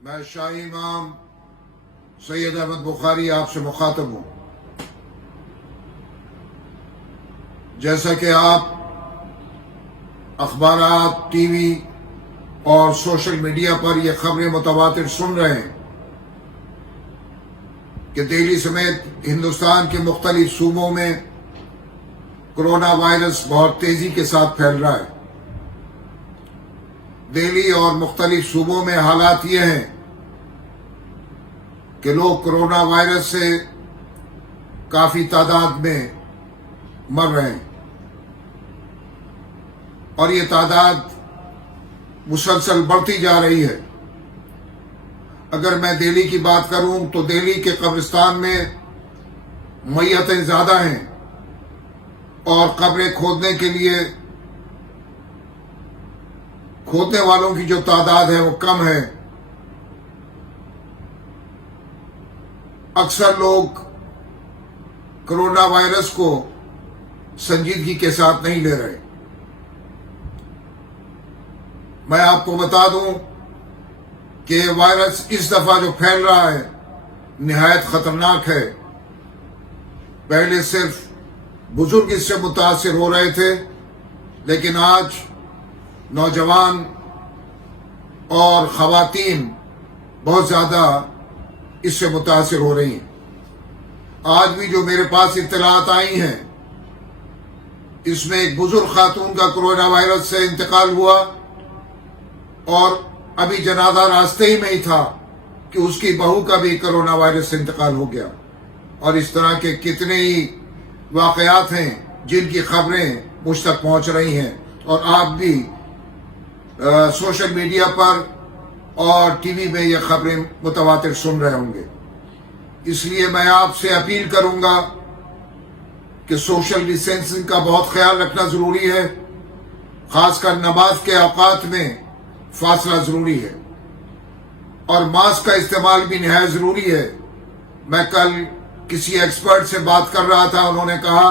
میں شاہی امام سید احمد بخاری آپ سے مخاطب ہوں۔ جیسا کہ آپ اخبارات، ٹی وی اور سوشل میڈیا پر یہ خبریں متواتر سن رہے ہیں کہ دہلی سمیت ہندوستان کے مختلف صوبوں میں کرونا وائرس بہت تیزی کے ساتھ پھیل رہا ہے۔ دہلی اور مختلف صوبوں میں حالات یہ ہیں کہ لوگ کرونا وائرس سے کافی تعداد میں مر رہے ہیں اور یہ تعداد مسلسل بڑھتی جا رہی ہے۔ اگر میں دہلی کی بات کروں تو دہلی کے قبرستان میں میتیں زیادہ ہیں اور قبریں کھودنے کے لیے کھودنے والوں کی جو تعداد ہے وہ کم ہے۔ اکثر لوگ کرونا وائرس کو سنجیدگی کے ساتھ نہیں لے رہے۔ میں آپ کو بتا دوں کہ یہ وائرس اس دفعہ جو پھیل رہا ہے نہایت خطرناک ہے۔ پہلے صرف بزرگ اس سے متاثر ہو رہے تھے، لیکن آج نوجوان اور خواتین بہت زیادہ اس سے متاثر ہو رہی ہیں۔ آج بھی جو میرے پاس اطلاعات آئی ہیں اس میں ایک بزرگ خاتون کا کرونا وائرس سے انتقال ہوا اور ابھی جنازہ راستے ہی میں ہی تھا کہ اس کی بہو کا بھی کرونا وائرس سے انتقال ہو گیا۔ اور اس طرح کے کتنے ہی واقعات ہیں جن کی خبریں مجھ تک پہنچ رہی ہیں اور آپ بھی سوشل میڈیا پر اور ٹی وی میں یہ خبریں متواتر سن رہے ہوں گے۔ اس لیے میں آپ سے اپیل کروں گا کہ سوشل ڈسٹینسنگ کا بہت خیال رکھنا ضروری ہے، خاص کر نماز کے اوقات میں فاصلہ ضروری ہے اور ماسک کا استعمال بھی نہایت ضروری ہے۔ میں کل کسی ایکسپرٹ سے بات کر رہا تھا، انہوں نے کہا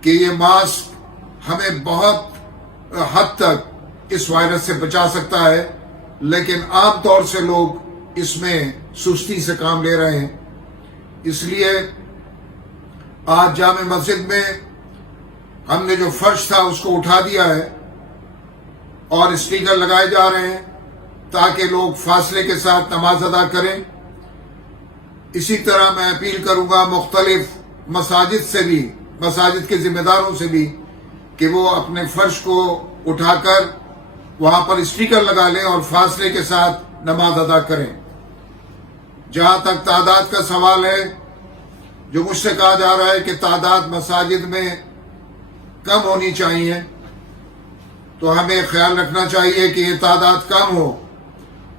کہ یہ ماسک ہمیں بہت حد تک اس وائرس سے بچا سکتا ہے، لیکن عام طور سے لوگ اس میں سستی سے کام لے رہے ہیں۔ اس لیے آج جامع مسجد میں ہم نے جو فرش تھا اس کو اٹھا دیا ہے اور اسٹیکر لگائے جا رہے ہیں تاکہ لوگ فاصلے کے ساتھ نماز ادا کریں۔ اسی طرح میں اپیل کروں گا مختلف مساجد سے بھی، مساجد کے ذمہ داروں سے بھی، کہ وہ اپنے فرش کو اٹھا کر وہاں پر اسٹیکر لگا لیں اور فاصلے کے ساتھ نماز ادا کریں۔ جہاں تک تعداد کا سوال ہے، جو مجھ سے کہا جا رہا ہے کہ تعداد مساجد میں کم ہونی چاہیے، تو ہمیں خیال رکھنا چاہیے کہ یہ تعداد کم ہو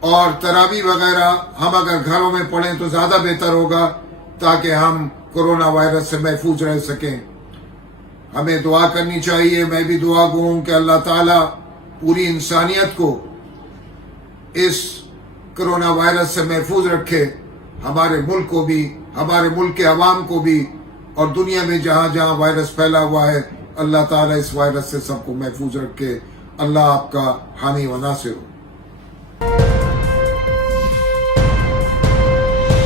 اور تراویح وغیرہ ہم اگر گھروں میں پڑھیں تو زیادہ بہتر ہوگا تاکہ ہم کرونا وائرس سے محفوظ رہ سکیں۔ ہمیں دعا کرنی چاہیے، میں بھی دعا گو ہوں کہ اللہ تعالیٰ پوری انسانیت کو اس کرونا وائرس سے محفوظ رکھے، ہمارے ملک کو بھی، ہمارے ملک کے عوام کو بھی، اور دنیا میں جہاں جہاں وائرس پھیلا ہوا ہے اللہ تعالیٰ اس وائرس سے سب کو محفوظ رکھے۔ اللہ آپ کا حامی و ناصر ہو۔